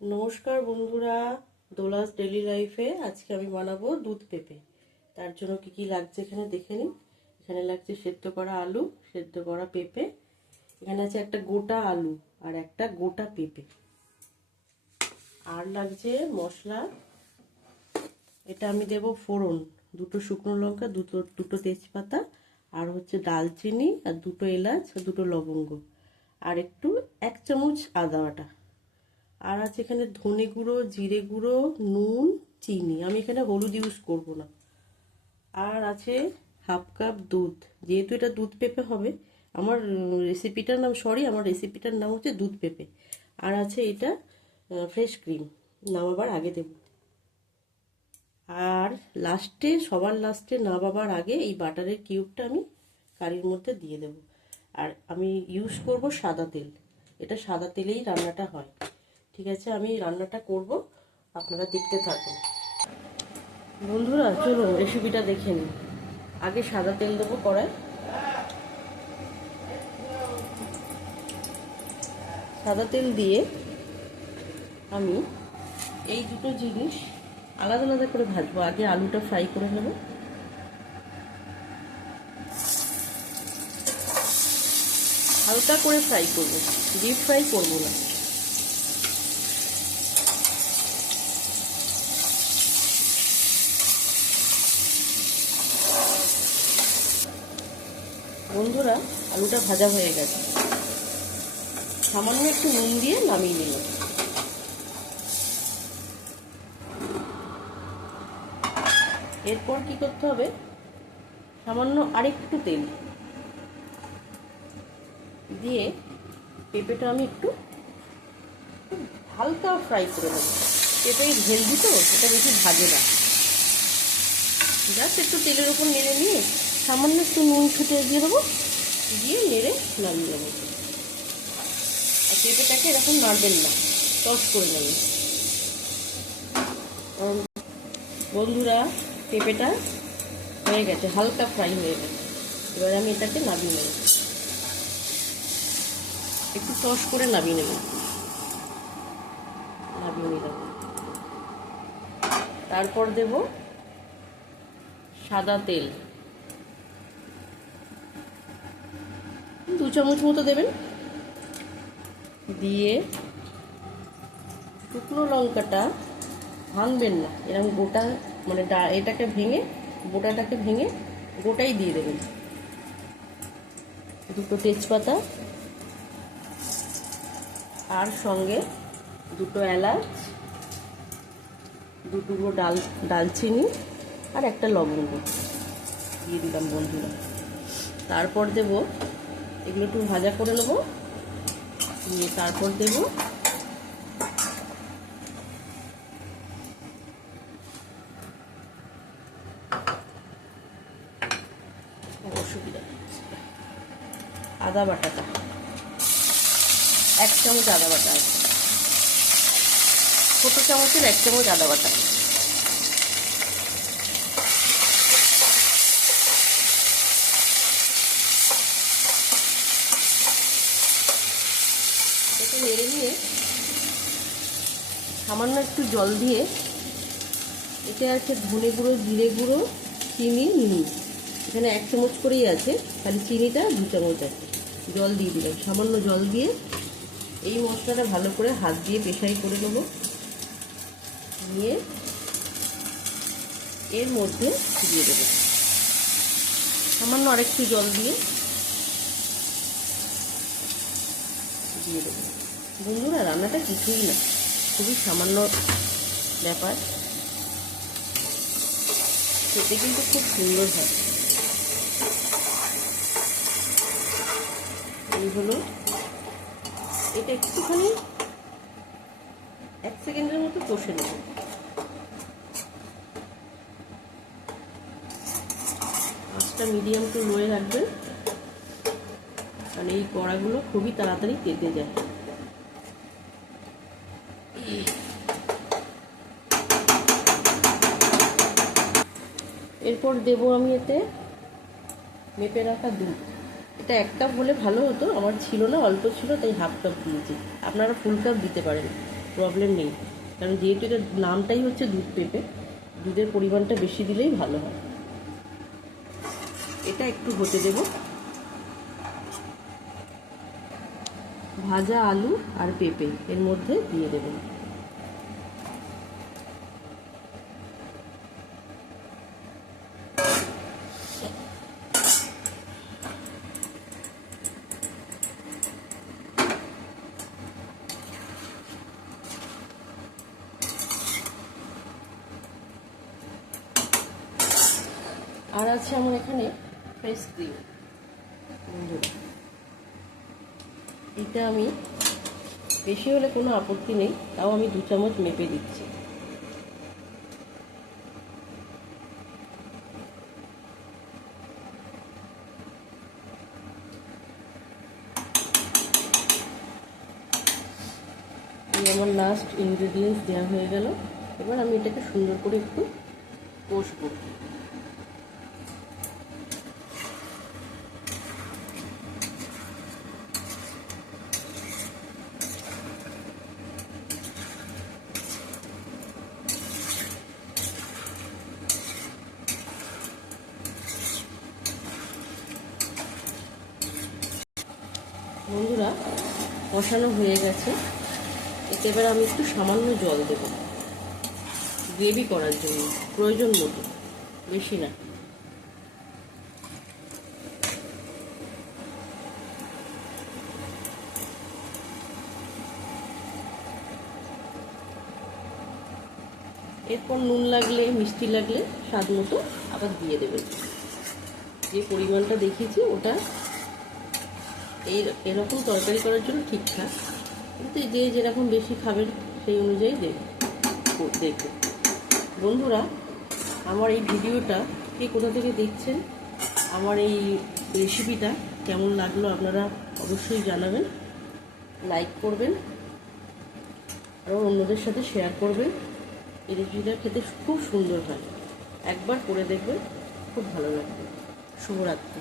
নমস্কার বন্ধুরা, দোলাস ডেলি লাইফে আজকে আমি বানাবো দুধ পেঁপে। তার জন্য কি কি লাগছে এখানে দেখে নিন। এখানে লাগছে সেদ্ধ করা আলু, সেদ্ধ করা পেঁপে, এখানে আছে একটা গোটা আলু আর একটা গোটা পেঁপে, আর লাগছে মশলা। এটা আমি দেব ফোড়ন, দুটো শুকনো লঙ্কা, দুটো তেজপাতা, আর হচ্ছে দালচিনি, আর দুটো এলাচ, দুটো লবঙ্গ, আর একটু 1 চামচ আদা বাটা, আর আছে এখানে ধনে গুঁড়ো, জিরে গুঁড়ো, নুন, চিনি। আমি এখানে হলুদ ইউজ করব না। আর আছে হাফ কাপ দুধ, যেহেতু এটা দুধ পেঁপে হবে। আমার রেসিপিটার নাম হচ্ছে দুধ পেঁপে। আর আছে এটা ফ্রেশ ক্রিম, নামাবার আগে দেব। আর সবার লাস্টে নামাবার আগে এই বাটারের কিউবটা আমি কারির মধ্যে দিয়ে দেব। আর আমি ইউজ করব সাদা তেল, এটা সাদা তেলেই রান্নাটা হয়। ঠিক আছে, আমি রান্নাটা করব, আপনারা দেখতে থাকুন। বন্ধুরা চলুন রেসিপিটা দেখে নিন। আগে সাদা তেল দেবো কড়ায়। সাদা তেল দিয়ে আমি এই দুটো জিনিস আলাদা আলাদা করে ভাজবো। আগে আলুটা ফ্রাই করে নেব। হালকা করে ফ্রাই করব, ডিপ ফ্রাই করব না। বন্ধুরা আলুটা ভাজা হয়ে গেছে, সামান্য একটু নুন দিয়ে নামিয়ে নিলাম। এরপর কি করতে হবে, সামান্য আরেকটু তেল দিয়ে পেঁপেটা আমি একটু হালকা ফ্রাই করে নেব। পেঁপে হেলদি তো, এটা বেশি ভাজে না। জাস্ট একটু তেলের উপর নেড়ে নিয়ে সামান্য একটু নুন ছুটে দিয়ে দেবো, দিয়ে নেড়ে নামিয়ে নেবো। আর পেঁপেটাকে এরকম নাড়বেন না, টস করে নেবেন। বন্ধুরা পেঁপেটা হয়ে গেছে, হালকা ফ্রাই হয়ে গেছে। এবার আমি এটাকে নামিয়ে নেব, একটু টস করে নামিয়ে নেব। নামিয়ে নিলাম। তারপর দেব সাদা তেল, 2 চামচ মতো দেবেন। দিয়ে শুকনো লঙ্কাটা ভাঙবেন না, এরকম গোটা, মানে এটাকে ভেঙে, গোটাটাকে ভেঙে গোটাই দিয়ে দেবেন। দুটো তেজপাতা, আর সঙ্গে দুটো এলাচ, দুটো দালচিনি, আর একটা লবঙ্গ দিয়ে দিলাম বন্ধুরা। তারপর দেব, এগুলো একটু ভাজা করে নেব, নিয়ে তারপর দেব অসুবিধা আদা বাটাটা, 1 চামচ আদা বাটা আছে, ছোটো চামচের 1 চামচ আদা বাটা। এটাকে নেড়ে নিয়ে সামান্য একটু জল দিয়ে, এতে আছে ধনে গুঁড়ো, জিরে গুঁড়ো, চিনি, নুন। এখানে 1 চামচ করেই আছে, খালি চিনিটা 2 চামচ আছে। জল দিয়ে দিলাম, সামান্য জল দিয়ে এই মশলাটা ভালো করে হাত দিয়ে পেশাই করে নেব। নিয়ে এর মধ্যে দিয়ে দেবো সামান্য আরেকটু জল দিয়ে দেবো। বন্ধুরা রান্নাটা কিছুই না, খুবই সামান্য ব্যাপার, খেতে কিন্তু খুব সুন্দর হয়। এই হলো, এটা একটুখানি 1 সেকেন্ডের মতো কষে নেব। আঁচটা মিডিয়াম টু লোয়ে রাখবেন, কারণ এই কড়াগুলো খুবই তাড়াতাড়ি তেতে যায়। এরপর দেব আমি এতে মেপে রাখা দুধ। এটা 1 কাপ হলে ভালো হতো, আমার ছিল না, অল্প ছিল, তাই হাফ কাপ দিয়েছি। আপনারা ফুল কাপ দিতে পারেন। প্রবলেম নেই, কারণ যেহেতু এটার নামটাই হচ্ছে দুধ পেঁপে, দুধের পরিমাণটা বেশি দিলেই ভালো হয়। এটা একটু হতে দেব। ভাজা আলু আর পেঁপে এর মধ্যে দিয়ে দেব। আর আছে আমার এখানে ফ্রেশ ক্রিম। এটা আমি বেশি হলে কোনো আপত্তি নেই, তাও আমি 2 চামচ মেপে দিচ্ছি। এই আমার লাস্ট ইনগ্রেডিয়েন্টস দেওয়া হয়ে গেল। এবার আমি এটাকে সুন্দর করে একটু কষবো। বন্ধুরা, কষানো হয়ে গেছে। এতে এবার আমি একটু সামান্য জল দেব গ্রেভি করার জন্য, প্রয়োজন মতো, বেশি না। এরপর নুন লাগলে, মিষ্টি লাগলে স্বাদ মতো আবার দিয়ে দেবেন। যে পরিমাণটা দেখিয়েছি ওটা এরকম তরকারি করার জন্য ঠিকঠাক, কিন্তু যে যেরকম বেশি খাবেন সেই অনুযায়ী দেখবেন। বন্ধুরা, আমার এই ভিডিওটা কে কোথা থেকে দেখছেন, আমার এই রেসিপিটা কেমন লাগলো আপনারা অবশ্যই জানাবেন, লাইক করবেন, আরও অন্যদের সাথে শেয়ার করবেন। এই রেসিপিটা খেতে খুব সুন্দর হয়, একবার করে দেখবেন, খুব ভালো লাগবে। শুভরাত্রি।